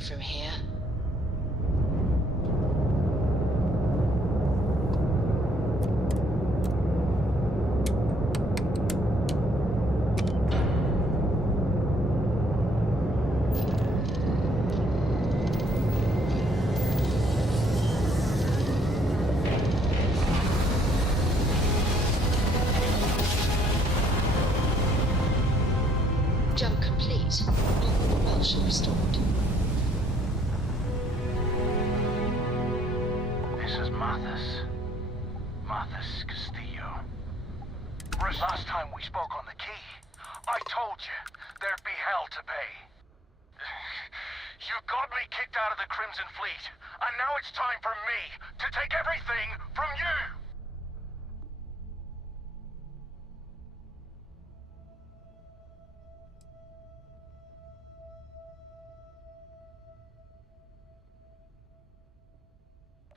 you from here. Jump complete. All propulsion restored. This is Mathis Castillo. Last time we spoke on the key, I told you there'd be hell to pay. You got me kicked out of the Crimson Fleet, and now it's time for me to take everything from you!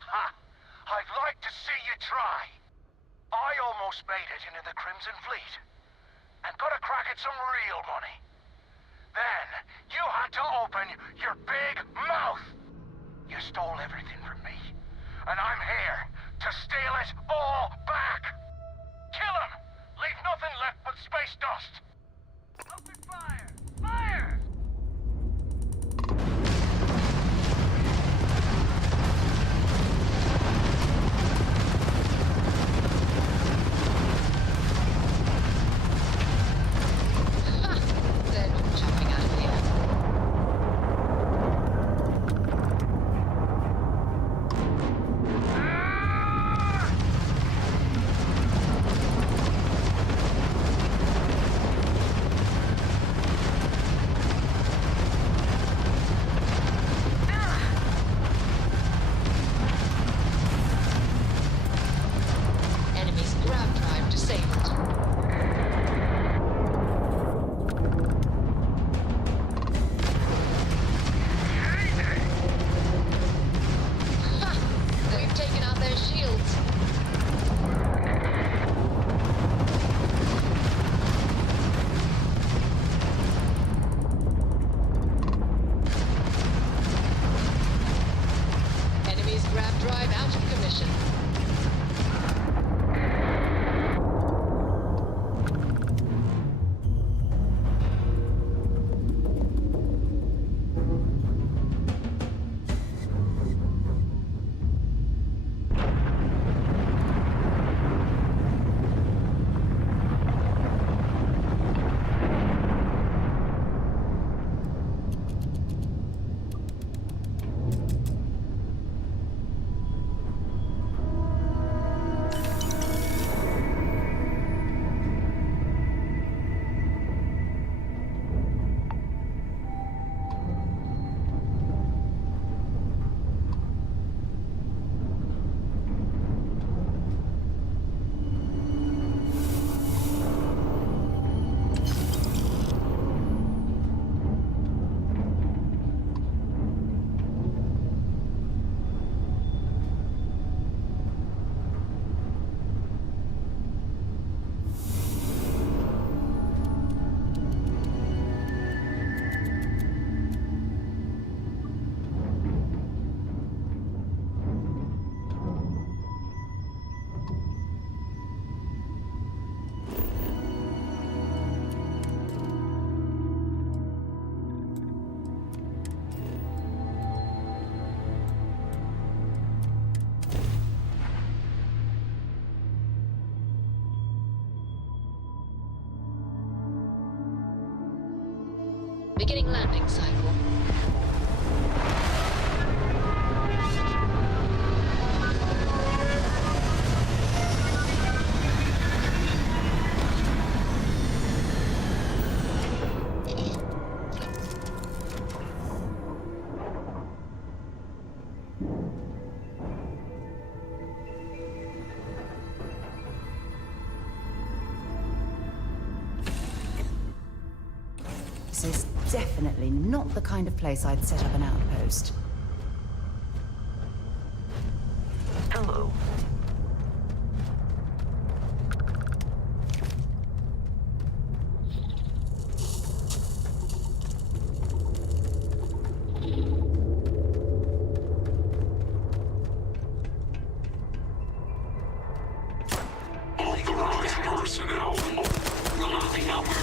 Ha! I'd like to see you try. I almost made it into the Crimson Fleet, and got a crack at some real money. Then, you had to open your big mouth! You stole everything from me, and I'm here to steal it all back! Kill him! Leave nothing left but space dust! Open fire! Fire! They're not jumping out of here. Enemy's grab drive disabled. Ha! We've taken out their shields. Enemy's grab drive out of commission. Beginning landing cycle. This is definitely not the kind of place I'd set up an outpost. Hello. personnel. Moving over.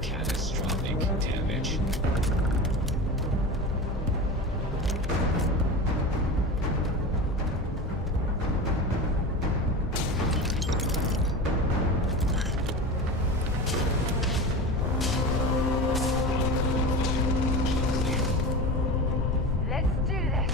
Catastrophic damage. Let's do this.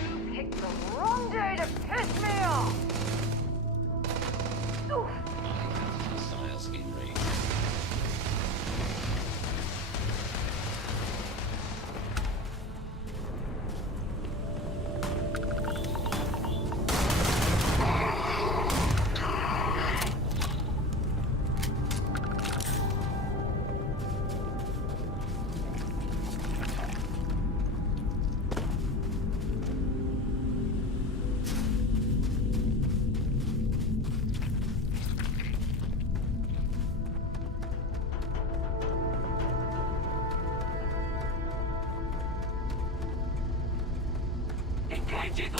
You picked the wrong day to piss me off. Oof. Hostile skin rate. Engaging.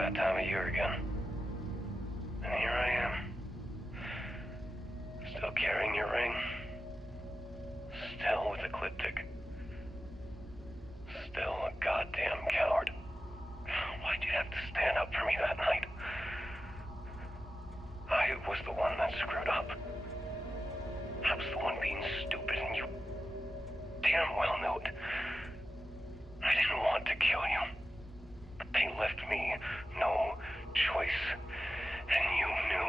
that time of year again. And here I am. Still carrying your ring. Still with Ecliptic. Still a goddamn coward. Why'd you have to stand up for me that night? I was the one that screwed up. I was the one being stupid, and you damn well knew it. I didn't want to kill you, but they left me no choice. And you knew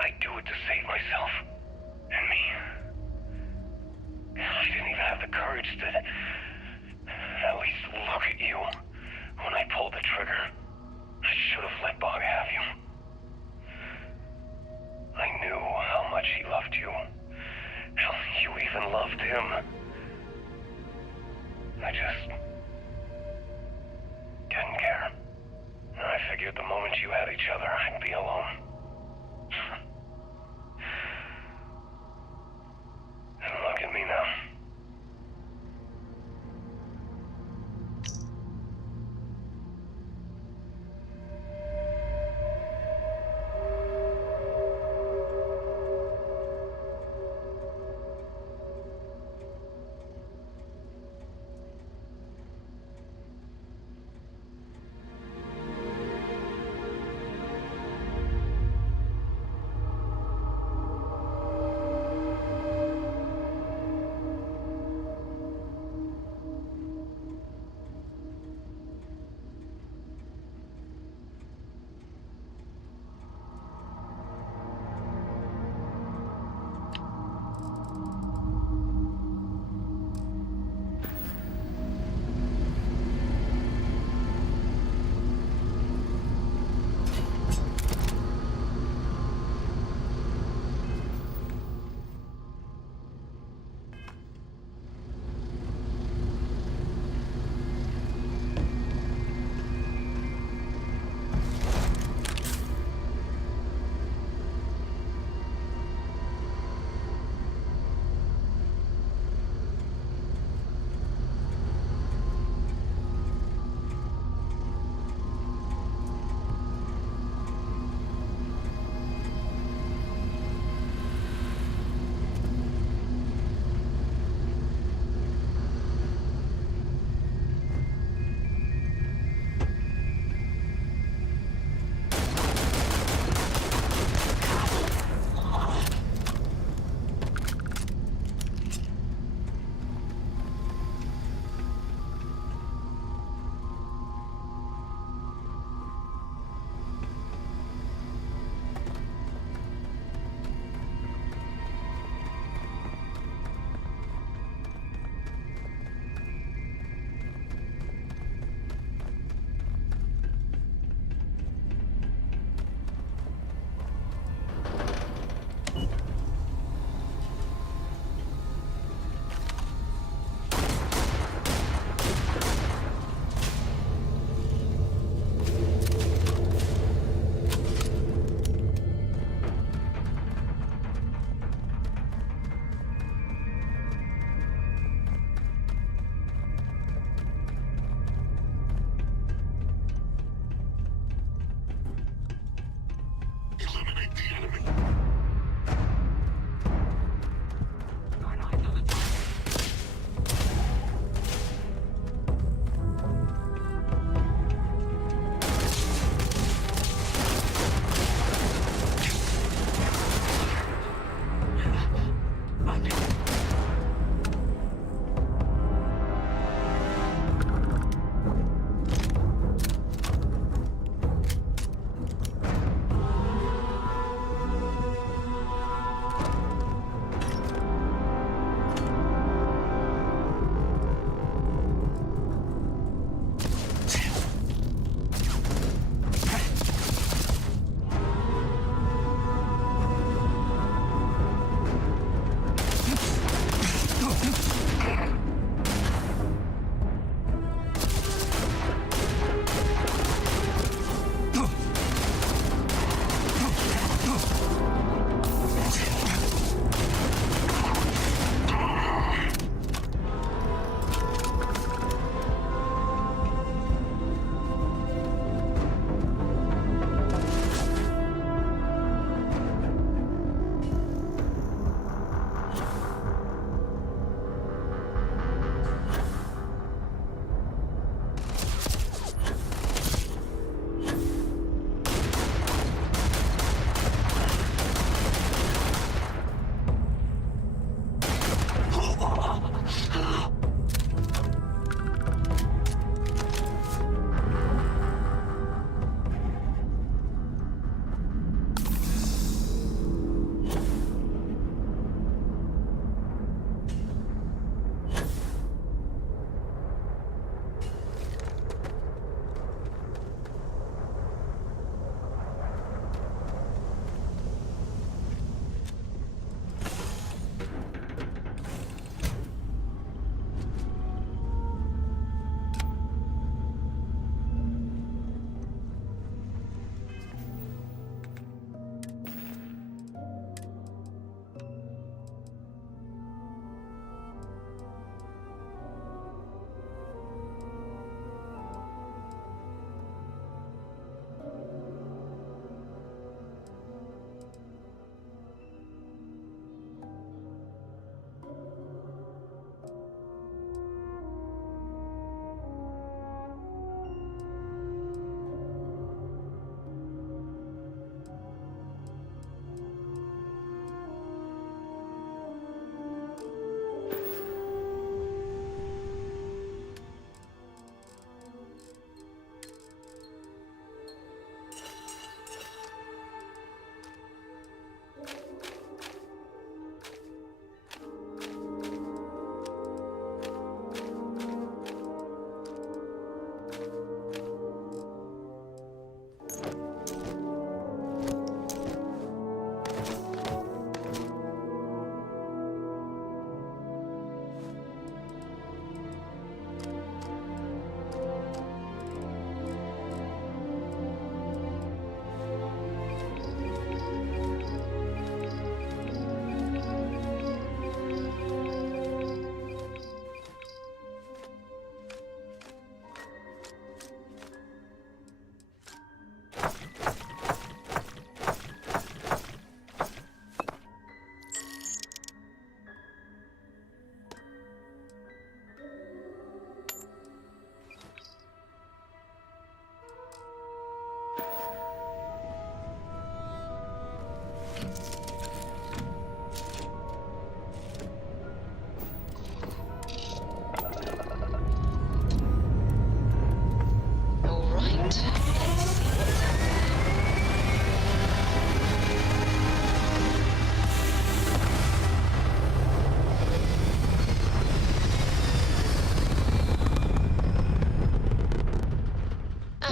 I'd do it to save myself. And me. I didn't even have the courage to at least look at you when I pulled the trigger. I should have let Bog have you. I knew how much he loved you. Hell, you even loved him. I just didn't care. I figured the moment you had each other, I'd be alone. And look at me now.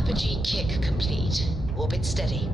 Apogee kick complete. Orbit steady.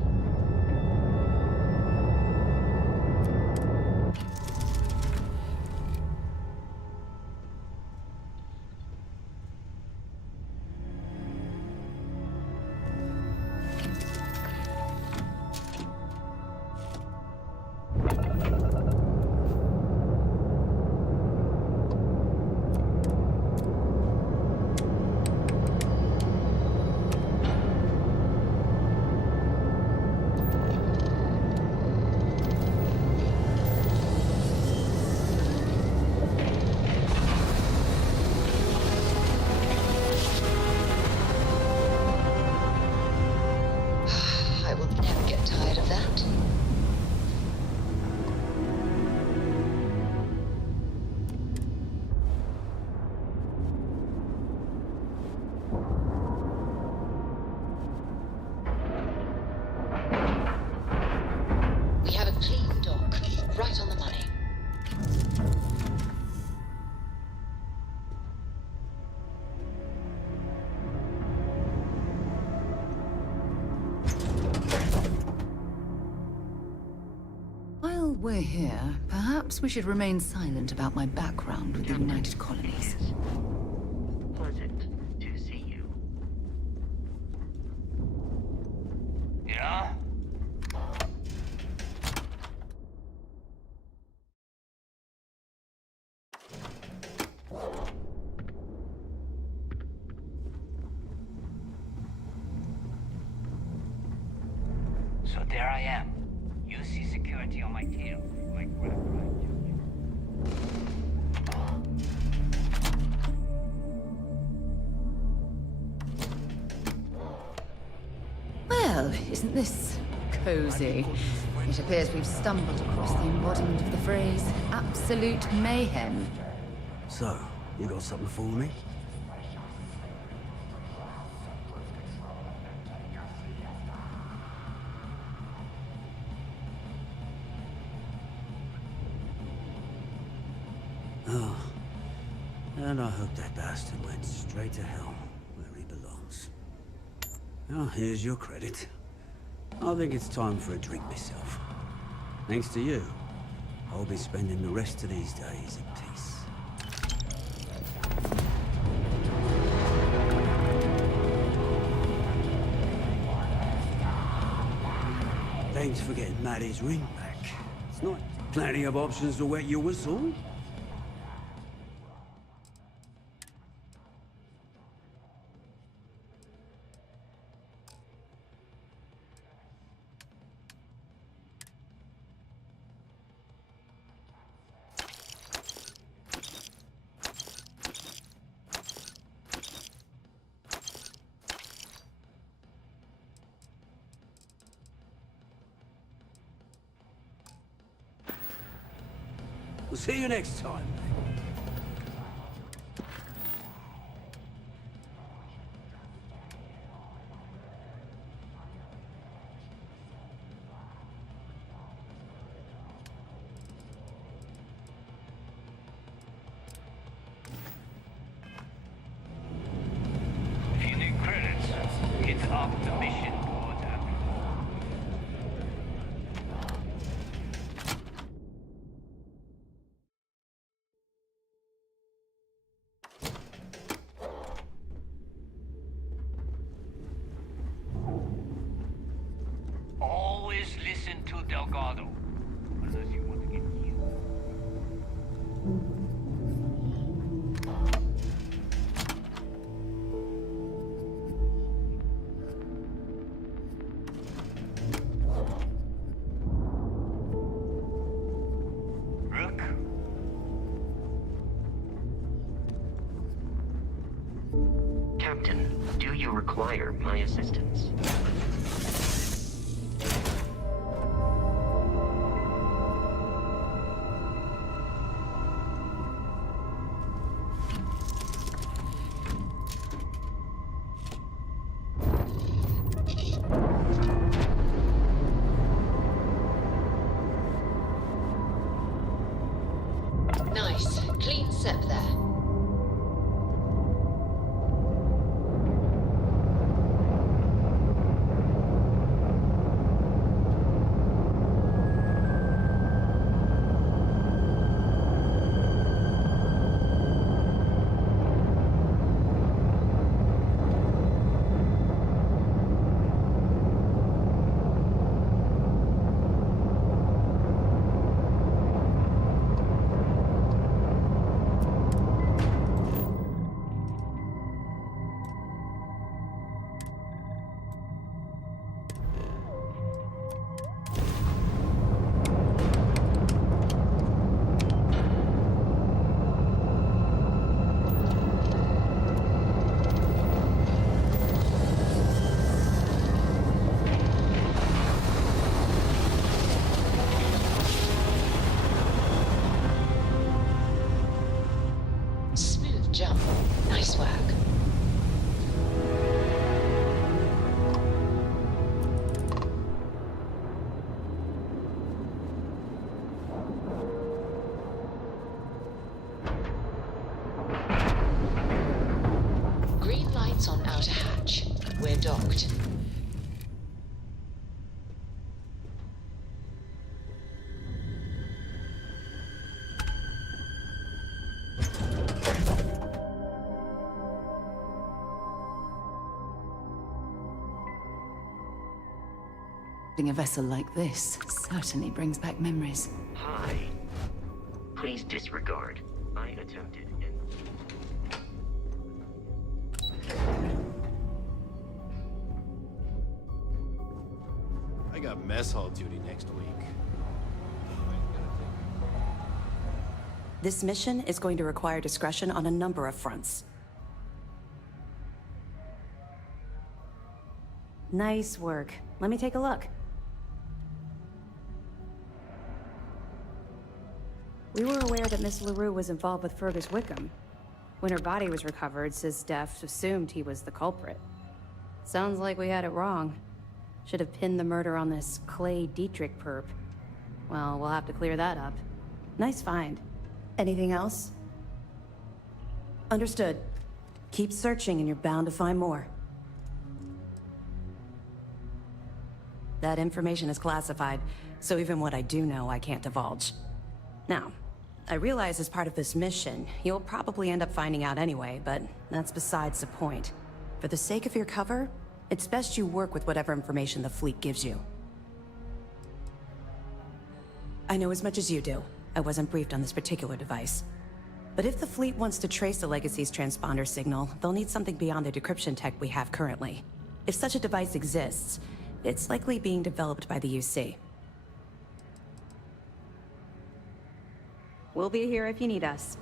I will never get tired of that. We have a clean dock, right on the money. While we're here, perhaps we should remain silent about my background with the United Colonies. Pleasant to see you. Yeah? So there I am. You see security on my tail. Like what I'm trying to Well, isn't this cozy? It appears we've stumbled across the embodiment of the phrase absolute mayhem. So, you got something for me? Oh. And I hope that bastard went straight to hell, where he belongs. Well, here's your credit. I think it's time for a drink myself. Thanks to you, I'll be spending the rest of these days at peace. Thanks for getting Maddie's ring back. It's not plenty of options to wet your whistle. We'll see you next time. If you need credits, get up the mission board. Always listen to Delgado, unless you want to get killed. Rook? Captain, do you require my assistance? Nice. Clean set there. jump. Nice work. Green lights on outer hatch. We're docked. A vessel like this certainly brings back memories. Hi. Please disregard. I attempted and... I got mess hall duty next week. This mission is going to require discretion on a number of fronts. Nice work. Let me take a look. We were aware that Miss LaRue was involved with Fergus Wickham. When her body was recovered, SysDef assumed he was the culprit. Sounds like we had it wrong. Should have pinned the murder on this Clay Dietrich perp. Well, we'll have to clear that up. Nice find. Anything else? Understood. Keep searching and you're bound to find more. That information is classified, so even what I do know, I can't divulge. Now, I realize as part of this mission, you'll probably end up finding out anyway, but that's besides the point. For the sake of your cover, it's best you work with whatever information the fleet gives you. I know as much as you do. I wasn't briefed on this particular device. But if the fleet wants to trace the Legacy's transponder signal, they'll need something beyond the decryption tech we have currently. If such a device exists, it's likely being developed by the UC. We'll be here if you need us.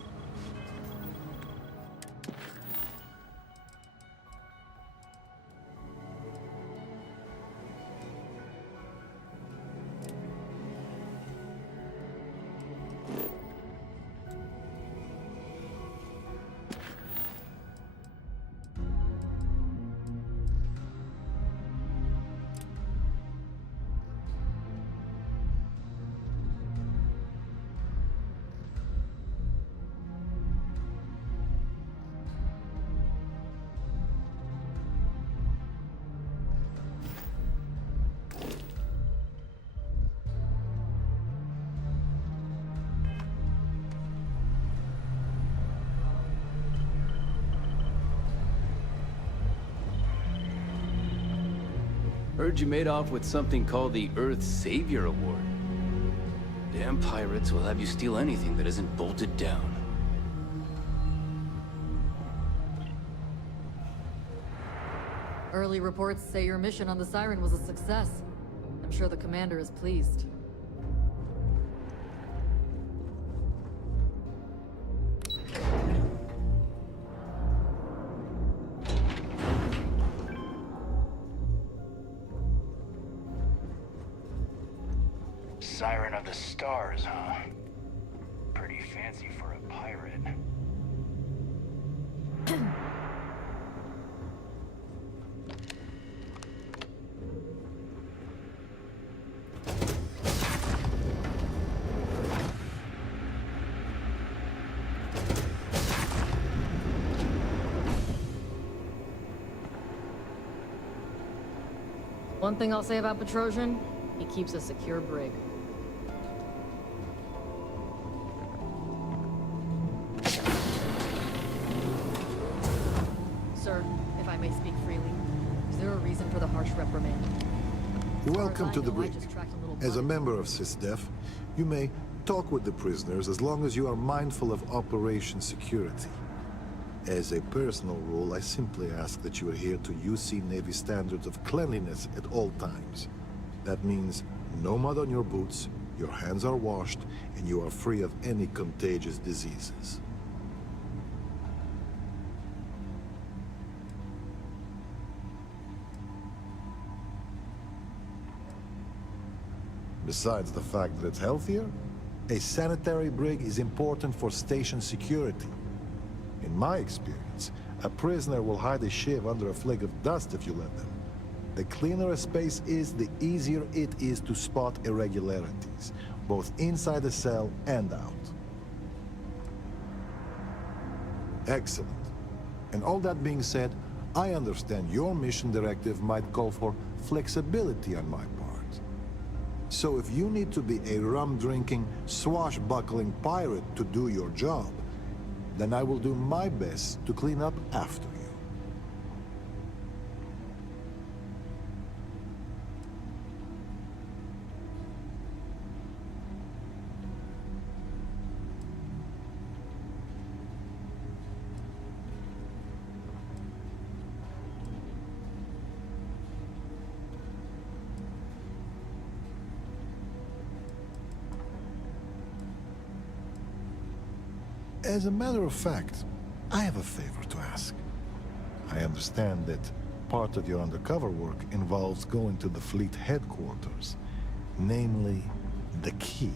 Heard you made off with something called the Earth Savior Award. Damn pirates will have you steal anything that isn't bolted down. Early reports say your mission on the Siren was a success. I'm sure the commander is pleased. Siren of the Stars, huh? Pretty fancy for a pirate. One thing I'll say about Petrosian, he keeps a secure brig. Sir, if I may speak freely, is there a reason for the harsh reprimand? Welcome to the brig. As a member of SysDef, you may talk with the prisoners as long as you are mindful of operation security. As a personal rule, I simply ask that you adhere to UC Navy standards of cleanliness at all times. That means no mud on your boots, your hands are washed, and you are free of any contagious diseases. Besides the fact that it's healthier, a sanitary brig is important for station security. In In my experience, a prisoner will hide a shiv under a flake of dust if you let them. The cleaner a space is, the easier it is to spot irregularities, both inside the cell and out. Excellent. And all that being said, I understand your mission directive might call for flexibility on my part. So if you need to be a rum-drinking, swashbuckling pirate to do your job, then I will do my best to clean up after you. As a matter of fact, I have a favor to ask. I understand that part of your undercover work involves going to the fleet headquarters, namely the key.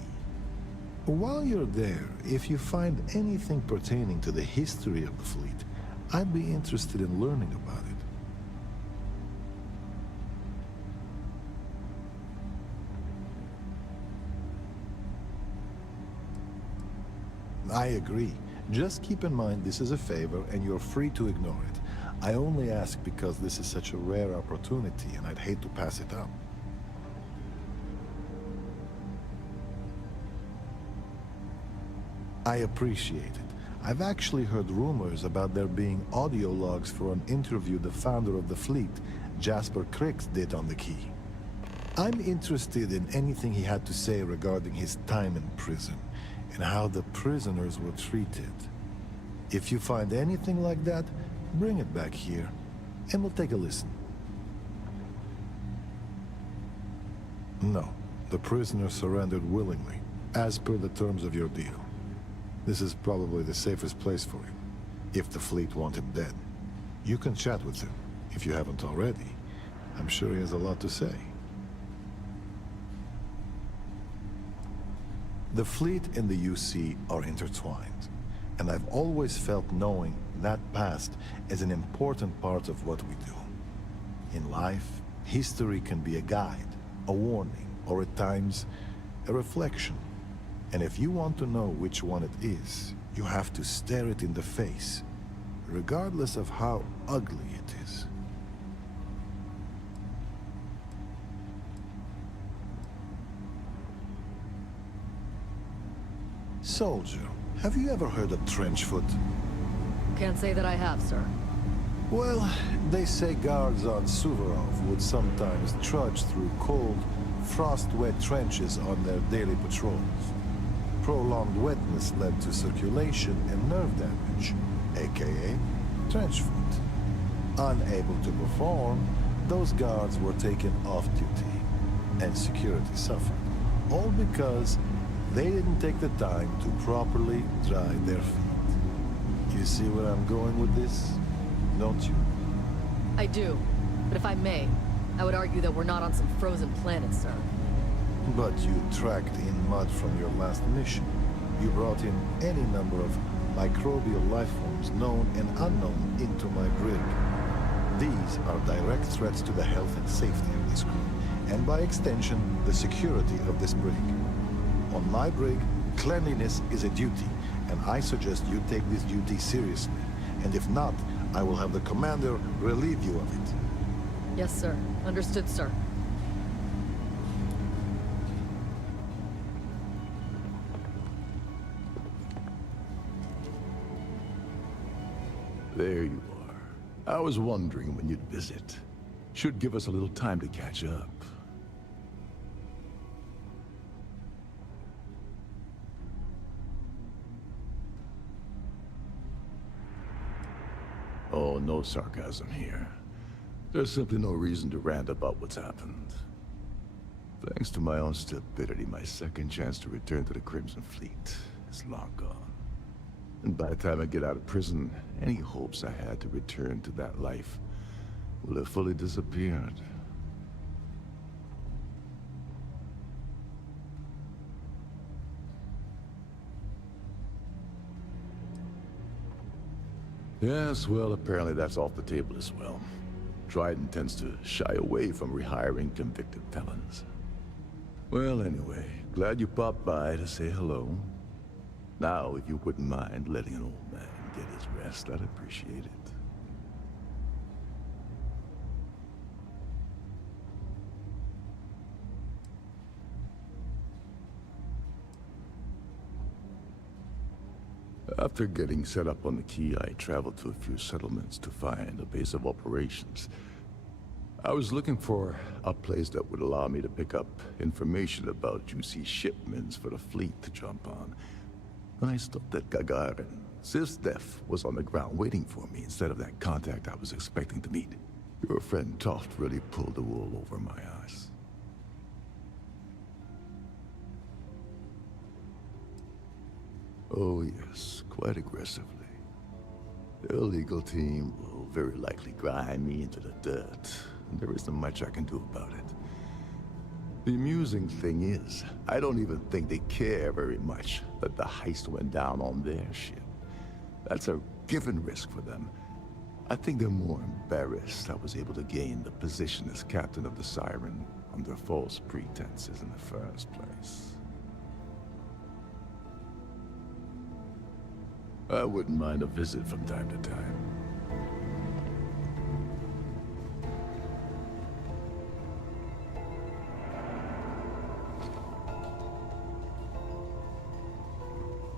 While you're there, if you find anything pertaining to the history of the fleet, I'd be interested in learning about it. I agree. Just keep in mind this is a favor and you're free to ignore it. I only ask because this is such a rare opportunity and I'd hate to pass it up. I appreciate it. I've actually heard rumors about there being audio logs for an interview the founder of the fleet, Jasper Crix, did on the key. I'm interested in anything he had to say regarding his time in prison and how the prisoners were treated. If you find anything like that, bring it back here, and we'll take a listen. No, the prisoner surrendered willingly, as per the terms of your deal. This is probably the safest place for him, if the fleet want him dead. You can chat with him, if you haven't already. I'm sure he has a lot to say. The fleet and the UC are intertwined, and I've always felt knowing that past as an important part of what we do. In life, history can be a guide, a warning, or at times, a reflection. And if you want to know which one it is, you have to stare it in the face, regardless of how ugly it is. Soldier, have you ever heard of trenchfoot? Can't say that I have, sir. Well, they say guards on Suvorov would sometimes trudge through cold, frost-wet trenches on their daily patrols. Prolonged wetness led to circulation and nerve damage, aka trenchfoot. Unable to perform, those guards were taken off duty, and security suffered, all because they didn't take the time to properly dry their feet. You see where I'm going with this, don't you? I do, but if I may, I would argue that we're not on some frozen planet, sir. But you tracked in mud from your last mission. You brought in any number of microbial life forms, known and unknown, into my brig. These are direct threats to the health and safety of this crew, and by extension, the security of this brig. On my brig, cleanliness is a duty, and I suggest you take this duty seriously. And if not, I will have the commander relieve you of it. Yes, sir. Understood, sir. There you are. I was wondering when you'd visit. Should give us a little time to catch up. Oh, no sarcasm here. There's simply no reason to rant about what's happened. Thanks to my own stupidity, my second chance to return to the Crimson Fleet is long gone. And by the time I get out of prison, any hopes I had to return to that life will have fully disappeared. Yes, well, apparently that's off the table as well. Trident tends to shy away from rehiring convicted felons. Well, anyway, glad you popped by to say hello. Now, if you wouldn't mind letting an old man get his rest, I'd appreciate it. After getting set up on the key, I traveled to a few settlements to find a base of operations. I was looking for a place that would allow me to pick up information about juicy shipments for the fleet to jump on. When I stopped at Gagarin, SysDef was on the ground waiting for me instead of that contact I was expecting to meet. Your friend Toft really pulled the wool over my eyes. Oh yes, quite aggressively. The illegal team will very likely grind me into the dirt, and there isn't much I can do about it. The amusing thing is, I don't even think they care very much that the heist went down on their ship. That's a given risk for them. I think they're more embarrassed I was able to gain the position as captain of the Siren under false pretenses in the first place. I wouldn't mind a visit from time to time.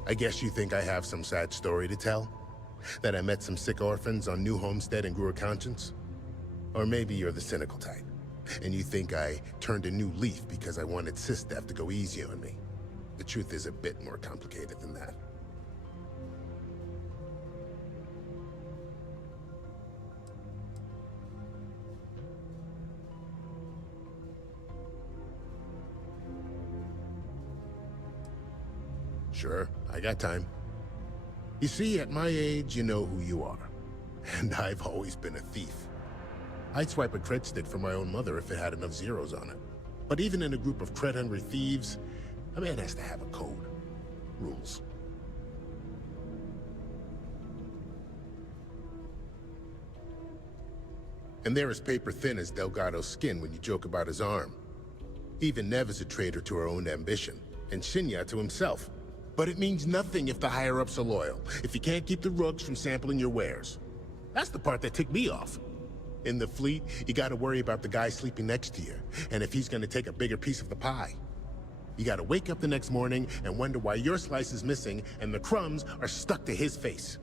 I guess you think I have some sad story to tell? That I met some sick orphans on New Homestead and grew a conscience? Or maybe you're the cynical type, and you think I turned a new leaf because I wanted SysDef to go easy on me. The truth is a bit more complicated than that. Sure, I got time. You see, at my age, you know who you are. And I've always been a thief. I'd swipe a cred stick for my own mother if it had enough zeros on it. But even in a group of cred-hungry thieves, a man has to have a code. Rules. And they're as paper-thin as Delgado's skin when you joke about his arm. Even Nev is a traitor to her own ambition, and Shinya to himself. But it means nothing if the higher-ups are loyal, if you can't keep the rooks from sampling your wares. That's the part that ticked me off. In the fleet, you gotta worry about the guy sleeping next to you, and if he's gonna take a bigger piece of the pie. You gotta wake up the next morning and wonder why your slice is missing and the crumbs are stuck to his face.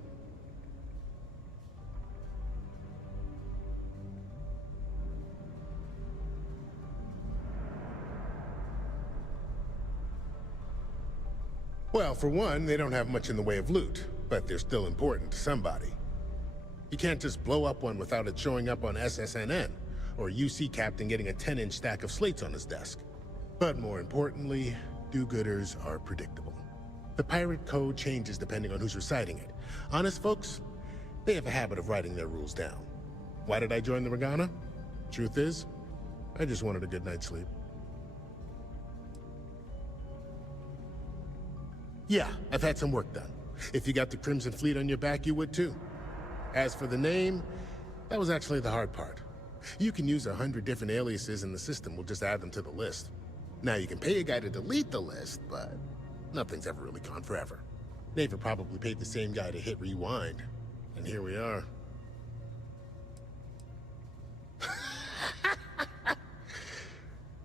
Well, for one, they don't have much in the way of loot, but they're still important to somebody. You can't just blow up one without it showing up on SSNN, or a UC captain getting a 10-inch stack of slates on his desk. But more importantly, do-gooders are predictable. The pirate code changes depending on who's reciting it. Honest folks, they have a habit of writing their rules down. Why did I join the Regana? Truth is, I just wanted a good night's sleep. Yeah, I've had some work done. If you got the Crimson Fleet on your back, you would too. As for the name, that was actually the hard part. You can use 100 different aliases and the system will just add them to the list. Now you can pay a guy to delete the list, but nothing's ever really gone forever. Neva probably paid the same guy to hit rewind, and here we are.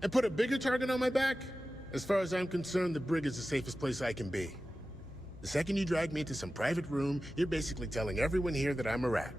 And put a bigger target on my back? As far as I'm concerned, the brig is the safest place I can be. The second you drag me into some private room, you're basically telling everyone here that I'm a rat.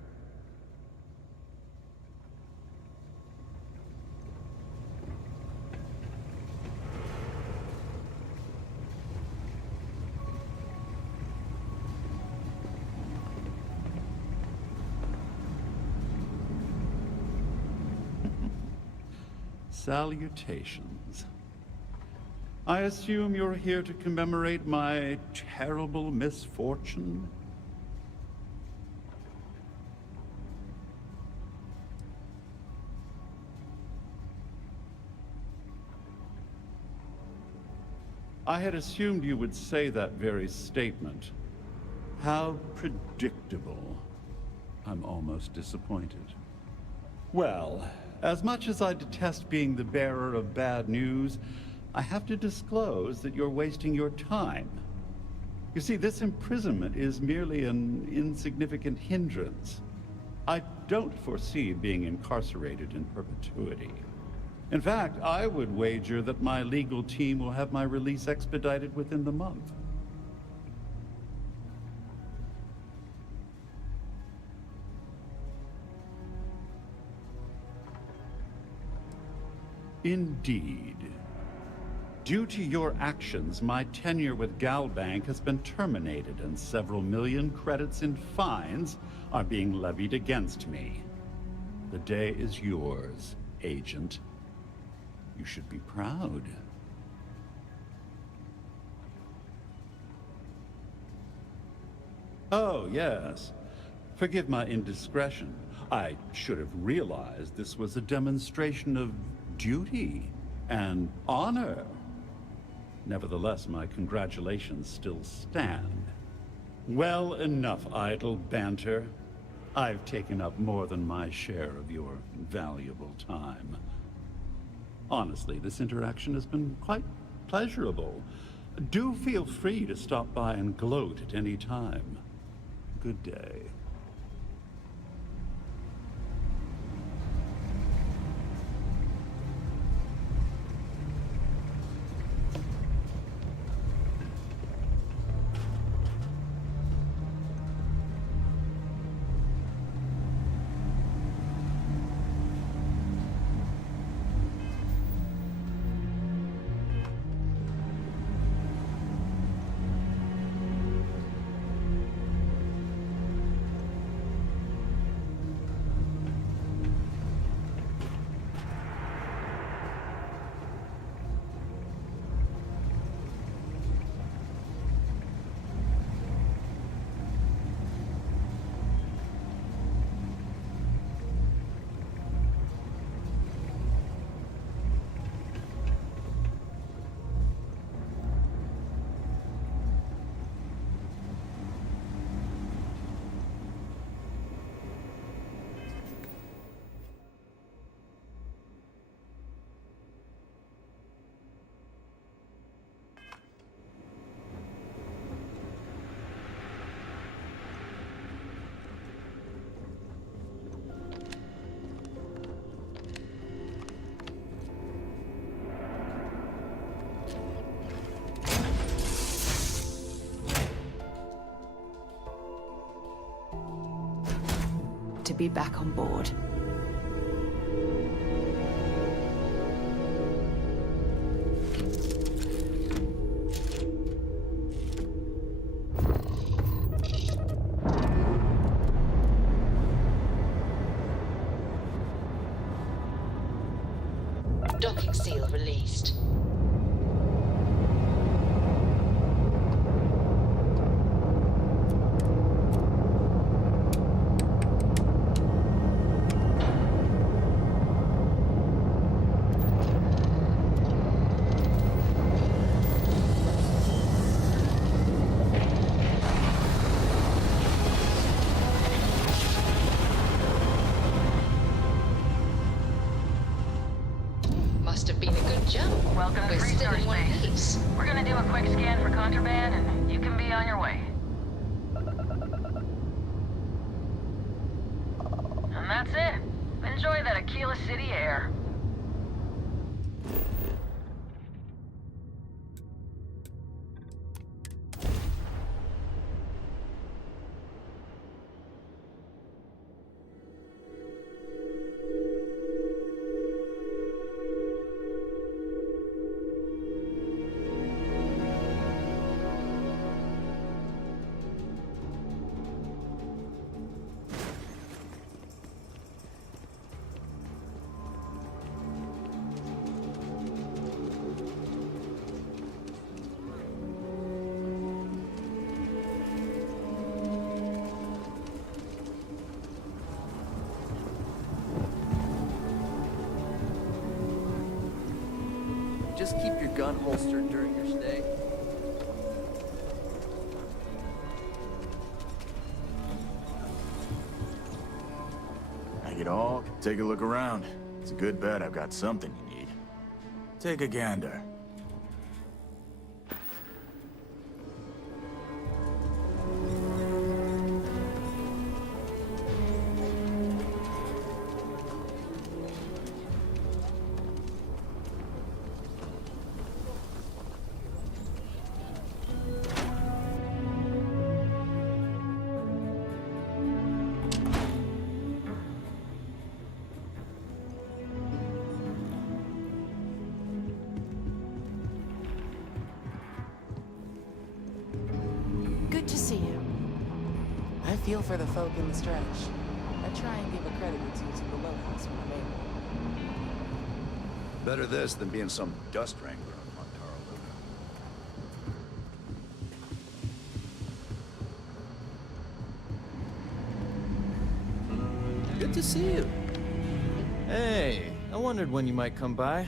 Salutations. I assume you're here to commemorate my terrible misfortune? I had assumed you would say that very statement. How predictable. I'm almost disappointed. Well, as much as I detest being the bearer of bad news, I have to disclose that you're wasting your time. You see, this imprisonment is merely an insignificant hindrance. I don't foresee being incarcerated in perpetuity. In fact, I would wager that my legal team will have my release expedited within the month. Indeed. Due to your actions, my tenure with Galbank has been terminated, and several million credits in fines are being levied against me. The day is yours, Agent. You should be proud. Oh, yes. Forgive my indiscretion. I should have realized this was a demonstration of duty and honor. Nevertheless, my congratulations still stand. Well, enough idle banter. I've taken up more than my share of your valuable time. Honestly, this interaction has been quite pleasurable. Do feel free to stop by and gloat at any time. Good day. To be back on board. Docking seal released. Must have been a good jump. Welcome to We're still Freestar in one Space. piece. We're gonna do a quick scan for contraband, and you can be on your way. And that's it. Enjoy that Aquila City air. Just keep your gun holstered during your stay. Take it all, take a look around. It's a good bet I've got something you need. Take a gander. Good to see you. I feel for the folk in the stretch. I try and give a credit or two to the low house when I'm able. Better this than being some dust wrangler on Montaro Luna. Good to see you. Hey, I wondered when you might come by.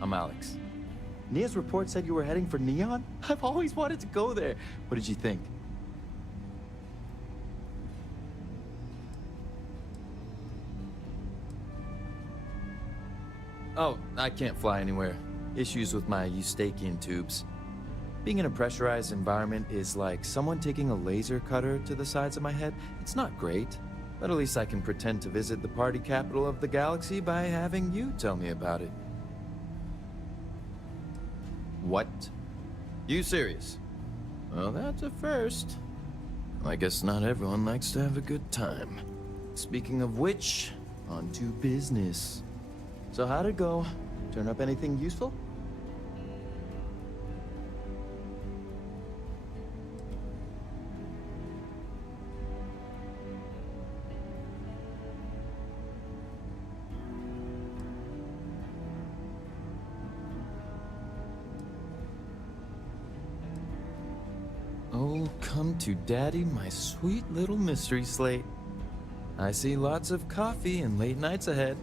I'm Alex. Nia's report said you were heading for Neon? I've always wanted to go there. What did you think? Oh, I can't fly anywhere. Issues with my Eustachian tubes. Being in a pressurized environment is like someone taking a laser cutter to the sides of my head. It's not great, but at least I can pretend to visit the party capital of the galaxy by having you tell me about it. What? You serious? Well, that's a first. I guess not everyone likes to have a good time. Speaking of which, on to business. So how'd it go? Turn up anything useful? Oh, come to daddy, my sweet little mystery slate. I see lots of coffee and late nights ahead.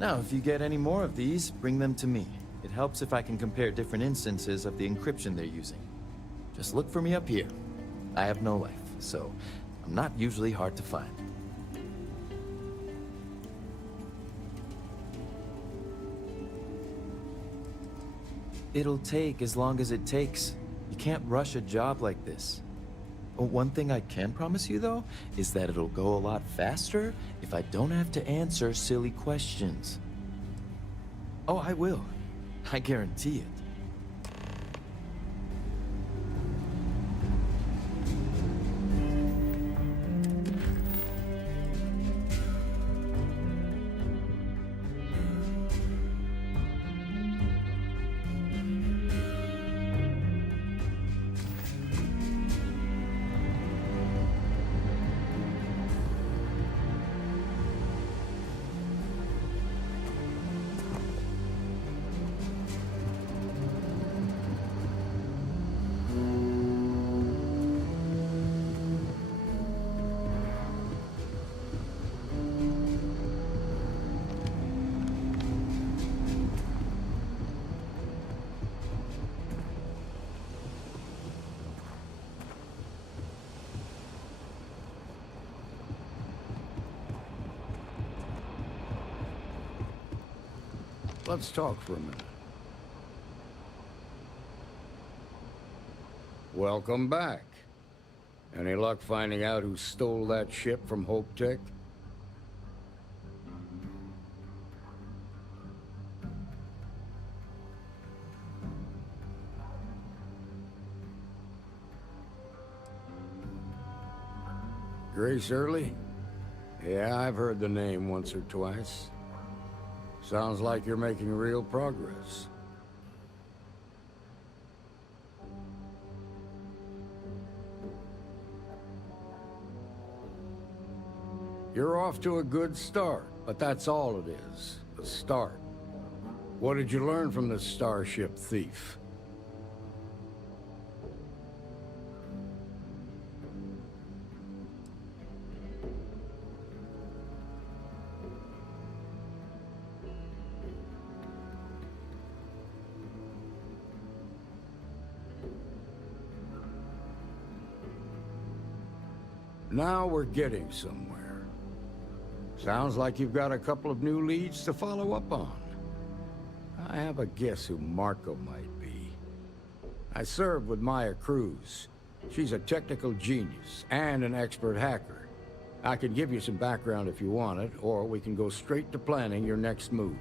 Now, if you get any more of these, bring them to me. It helps if I can compare different instances of the encryption they're using. Just look for me up here. I have no life, so I'm not usually hard to find. It'll take as long as it takes. You can't rush a job like this. One thing I can promise you, though, is that it'll go a lot faster if I don't have to answer silly questions. Oh, I will. I guarantee it. Let's talk for a minute. Welcome back. Any luck finding out who stole that ship from Hope Tech? Grace Early? Yeah, I've heard the name once or twice. Sounds like you're making real progress. You're off to a good start, but that's all it is, a start. What did you learn from this starship thief? Now we're getting somewhere. Sounds like you've got a couple of new leads to follow up on. I have a guess who Marco might be. I served with Maya Cruz. She's a technical genius and an expert hacker. I can give you some background if you want it, or we can go straight to planning your next move.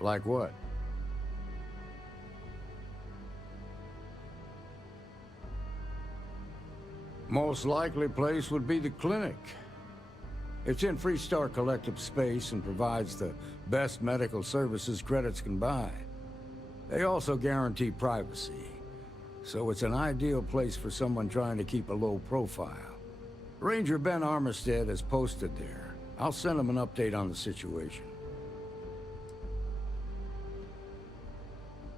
Like what? Most likely place would be the clinic. It's in Freestar Collective space and provides the best medical services credits can buy. They also guarantee privacy, so it's an ideal place for someone trying to keep a low profile. Ranger Ben Armistead is posted there. I'll send him an update on the situation.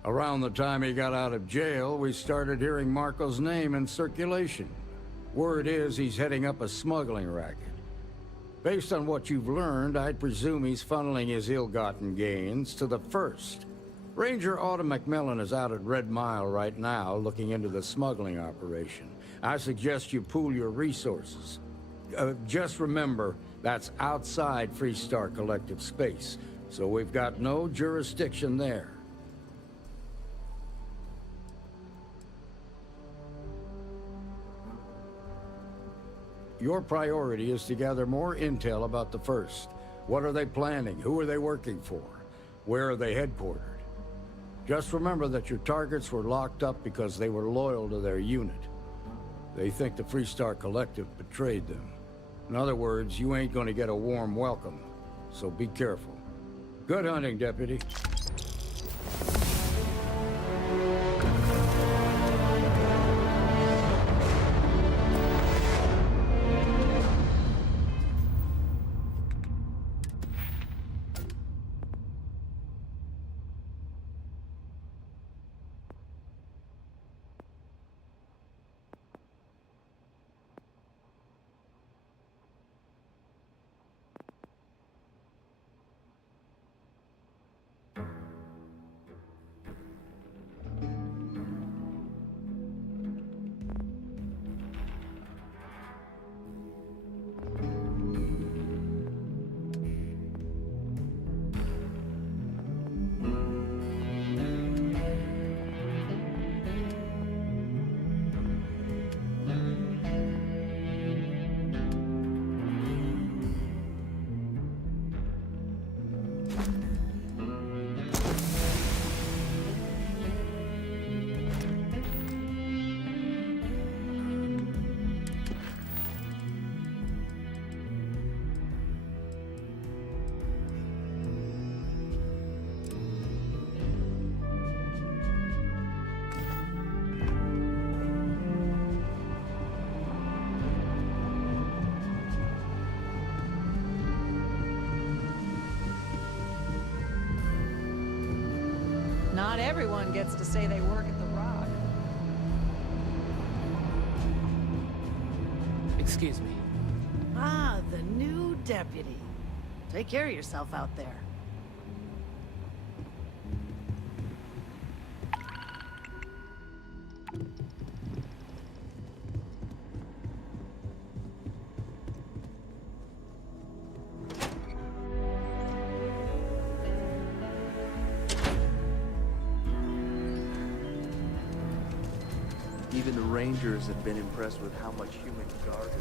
Around the time he got out of jail, we started hearing Marco's name in circulation. Word is he's heading up a smuggling racket. Based on what you've learned, I'd presume he's funneling his ill-gotten gains to the First. Ranger Autumn McMillan is out at Red Mile right now, looking into the smuggling operation. I suggest you pool your resources. Just remember, that's outside Freestar Collective space, so we've got no jurisdiction there. Your priority is to gather more intel about the First. What are they planning? Who are they working for? Where are they headquartered? Just remember that your targets were locked up because they were loyal to their unit. They think the Freestar Collective betrayed them. In other words, you ain't gonna get a warm welcome, so be careful. Good hunting, Deputy. Not everyone gets to say they work at the Rock. Excuse me. Ah, the new deputy. Take care of yourself out there. Even the Rangers have been impressed with how much human garbage.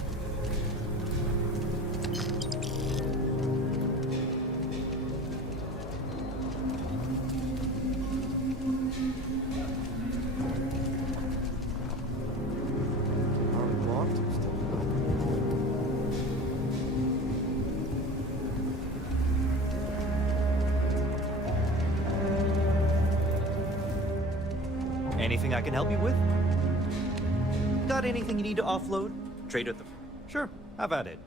Anything I can help you with? Got anything you need to offload? Trade with the... Sure, have at it.